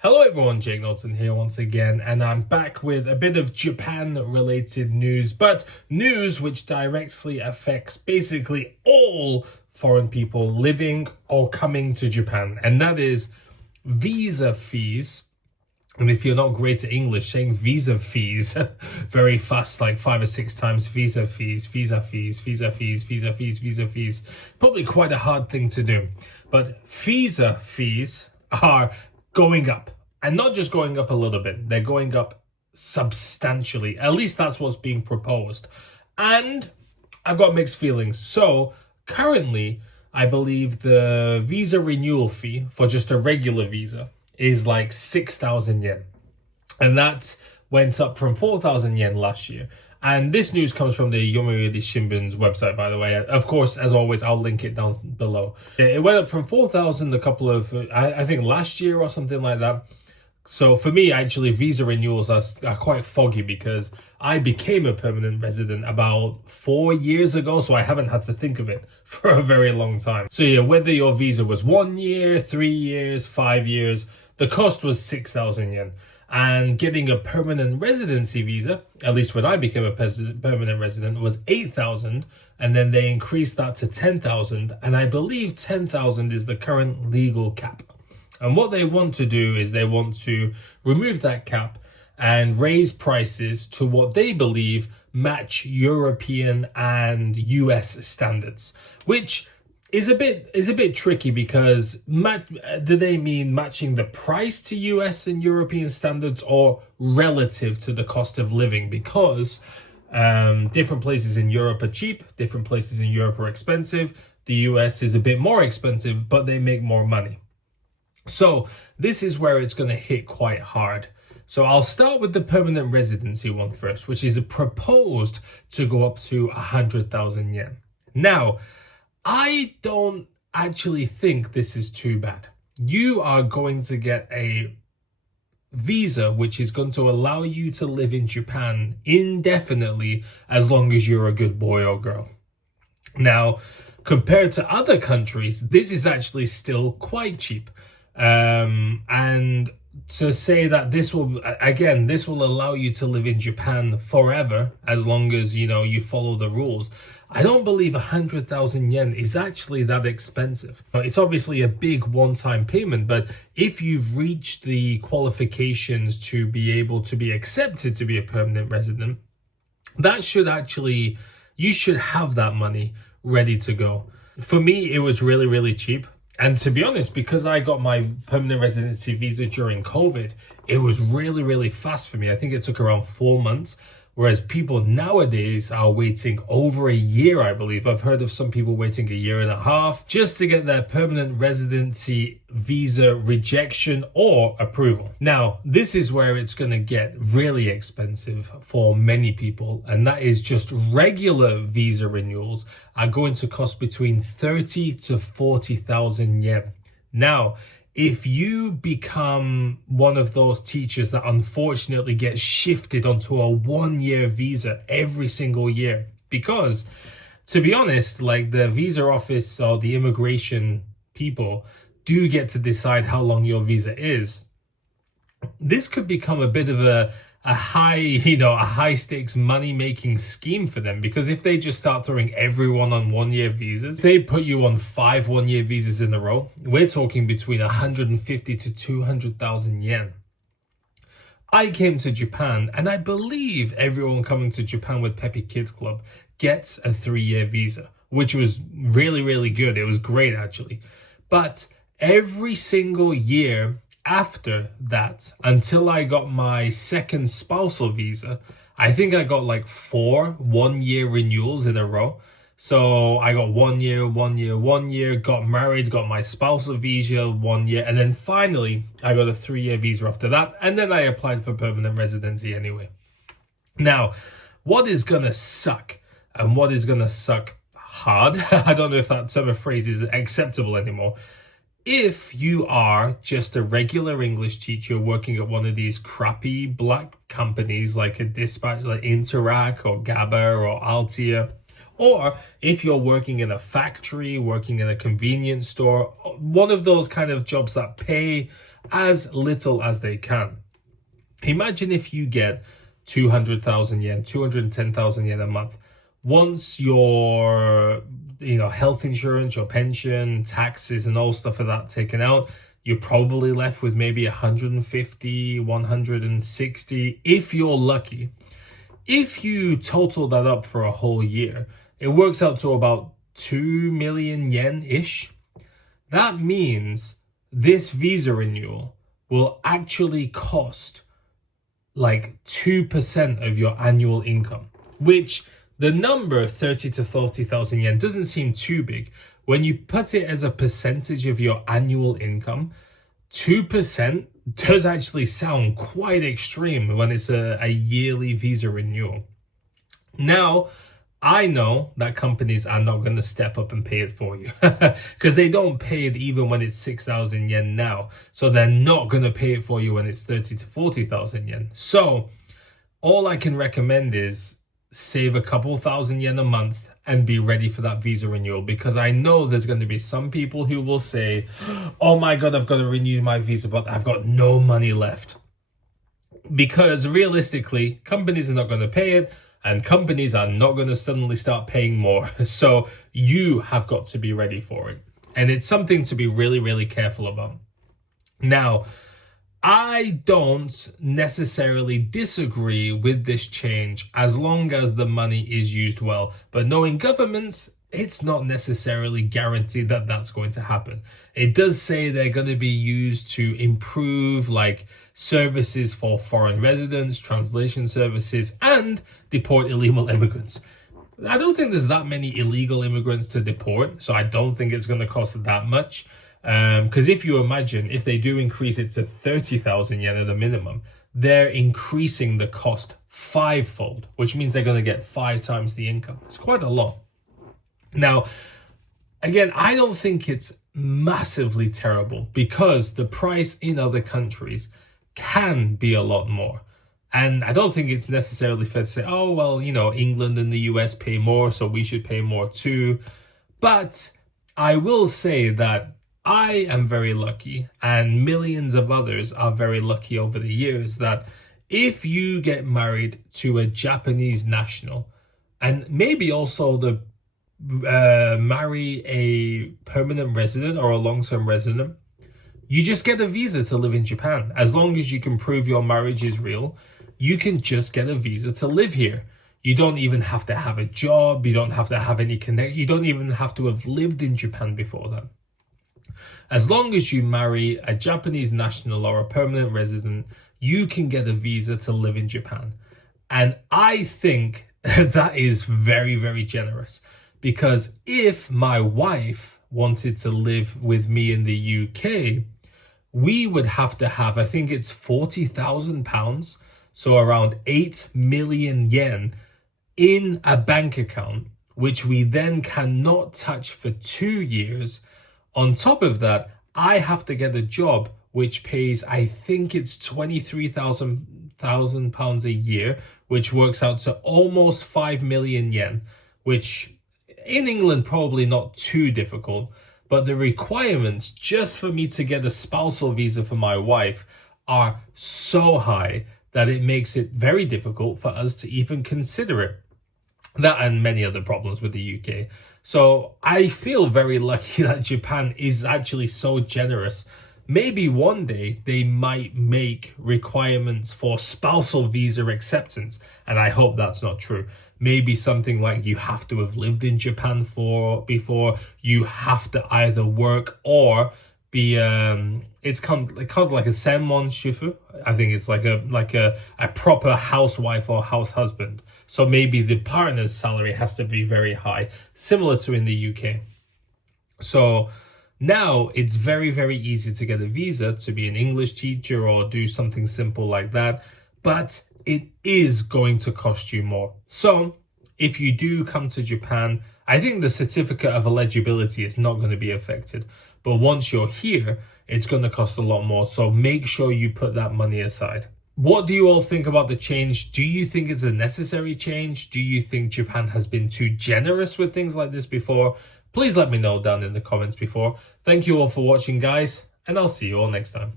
Hello everyone, Jake Norton here once again, and I'm back with a bit of Japan-related news, but news which directly affects basically all foreign people living or coming to Japan, and that is visa fees. And if you're not great at English, saying visa fees very fast, like 5 or 6 times, visa fees, visa fees, visa fees, visa fees, visa fees, probably quite a hard thing to do. But visa fees are going up, and not just going up a little bit, they're going up substantially. At least that's what's being proposed. And I've got mixed feelings. So currently, I believe the visa renewal fee for just a regular visa is like 6,000 yen. And that went up from 4,000 yen last year. And this news comes from the Yomiuri Shinbum's website, by the way. Of course, as always, I'll link it down below. It went up from 4,000 a couple of, I think last year or something like that. So for me, actually, visa renewals are quite foggy because I became a permanent resident about 4 years ago, so I haven't had to think of it for a very long time. So yeah, whether your visa was 1 year, 3 years, 5 years, the cost was 6,000 yen. And getting a permanent residency visa, at least when I became a permanent resident, was 8,000. And then they increased that to 10,000. And I believe 10,000 is the current legal cap. And what they want to do is they want to remove that cap and raise prices to what they believe match European and US standards, which is a bit tricky because do they mean matching the price to US and European standards or relative to the cost of living? Because different places in Europe are cheap, different places in Europe are expensive. The US is a bit more expensive, but they make more money. So this is where it's going to hit quite hard. So I'll start with the permanent residency one first, which is proposed to go up to 100,000 yen. Now, I don't actually think this is too bad. You are going to get a visa which is going to allow you to live in Japan indefinitely as long as you're a good boy or girl. Now, compared to other countries, this is actually still quite cheap. And to say that this will allow you to live in Japan forever as long as, you follow the rules. I don't believe 100,000 yen is actually that expensive. It's obviously a big one-time payment, but if you've reached the qualifications to be able to be accepted to be a permanent resident, you should have that money ready to go. For me, it was really, really cheap. And to be honest, because I got my permanent residency visa during COVID, it was really, really fast for me. I think it took around 4 months, whereas people nowadays are waiting over a year, I believe. I've heard of some people waiting a year and a half just to get their permanent residency visa rejection or approval. Now, this is where it's going to get really expensive for many people, and that is just regular visa renewals are going to cost between 30 to 40,000 yen. Now, if you become one of those teachers that unfortunately gets shifted onto a 1-year visa every single year, because to be honest, like the visa office or the immigration people do get to decide how long your visa is, this could become a bit of a high stakes money making scheme for them, because if they just start throwing everyone on 1-year visas, they put you on 5 1-year visas in a row. We're talking between 150 to 200,000 yen. I came to Japan, and I believe everyone coming to Japan with Peppy Kids Club gets a 3-year visa, which was really, really good. It was great, actually. But every single year after that, until I got my second spousal visa, I think I got like 4 1-year renewals in a row. So I got 1 year, 1 year, 1 year, got married, got my spousal visa 1 year, and then finally I got a 3-year visa after that, and then I applied for permanent residency anyway. Now, what is gonna suck, and what is gonna suck hard, I don't know if that term of phrase is acceptable anymore, if you are just a regular English teacher working at one of these crappy black companies like a dispatch, like Interac or GABA or Altia, or if you're working in a factory, working in a convenience store, one of those kind of jobs that pay as little as they can. Imagine if you get 200,000 yen, 210,000 yen a month. Once your health insurance, your pension, taxes and all stuff of that taken out, you're probably left with maybe 150, 160 if you're lucky. If you total that up for a whole year, it works out to about 2 million yen-ish. That means this visa renewal will actually cost like 2% of your annual income, which the number 30 to 40,000 yen doesn't seem too big. When you put it as a percentage of your annual income, 2% does actually sound quite extreme when it's a yearly visa renewal. Now, I know that companies are not going to step up and pay it for you because they don't pay it even when it's 6,000 yen now. So they're not going to pay it for you when it's 30 to 40,000 yen. So all I can recommend is save a couple thousand yen a month and be ready for that visa renewal, because I know there's going to be some people who will say, oh my God, I've got to renew my visa, but I've got no money left. Because realistically, companies are not going to pay it, and companies are not going to suddenly start paying more. So you have got to be ready for it. And it's something to be really, really careful about. Now, I don't necessarily disagree with this change as long as the money is used well. But knowing governments, it's not necessarily guaranteed that that's going to happen. It does say they're going to be used to improve like services for foreign residents, translation services, and deport illegal immigrants. I don't think there's that many illegal immigrants to deport, so I don't think it's going to cost that much. Because if you imagine, if they do increase it to 30,000 yen at a minimum, they're increasing the cost fivefold, which means they're going to get 5 times the income. It's quite a lot. Now, again, I don't think it's massively terrible because the price in other countries can be a lot more. And I don't think it's necessarily fair to say, oh, well, England and the US pay more, so we should pay more too. But I will say that I am very lucky, and millions of others are very lucky over the years, that if you get married to a Japanese national, and maybe also marry a permanent resident or a long-term resident, you just get a visa to live in Japan. As long as you can prove your marriage is real, you can just get a visa to live here. You don't even have to have a job. You don't have to have any connection. You don't even have to have lived in Japan before that. As long as you marry a Japanese national or a permanent resident, you can get a visa to live in Japan. And I think that is very, very generous, because if my wife wanted to live with me in the UK, we would have to have, I think it's £40,000, so around 8 million yen in a bank account, which we then cannot touch for 2 years. On top of that, I have to get a job which pays, I think it's 23,000 pounds a year, which works out to almost 5 million yen, which in England probably not too difficult. But the requirements just for me to get a spousal visa for my wife are so high that it makes it very difficult for us to even consider it. That and many other problems with the UK. So I feel very lucky that Japan is actually so generous. Maybe one day they might make requirements for spousal visa acceptance, and I hope that's not true. Maybe something like you have to have lived in Japan before, you have to either work or be it's kind of like a senmon shufu. I think it's like a proper housewife or house husband. So maybe the partner's salary has to be very high, similar to in the UK. So now it's very, very easy to get a visa to be an English teacher or do something simple like that, but it is going to cost you more. So if you do come to Japan, I think the certificate of eligibility is not going to be affected. But once you're here, it's going to cost a lot more. So make sure you put that money aside. What do you all think about the change? Do you think it's a necessary change? Do you think Japan has been too generous with things like this before? Please let me know down in the comments before. Thank you all for watching, guys, and I'll see you all next time.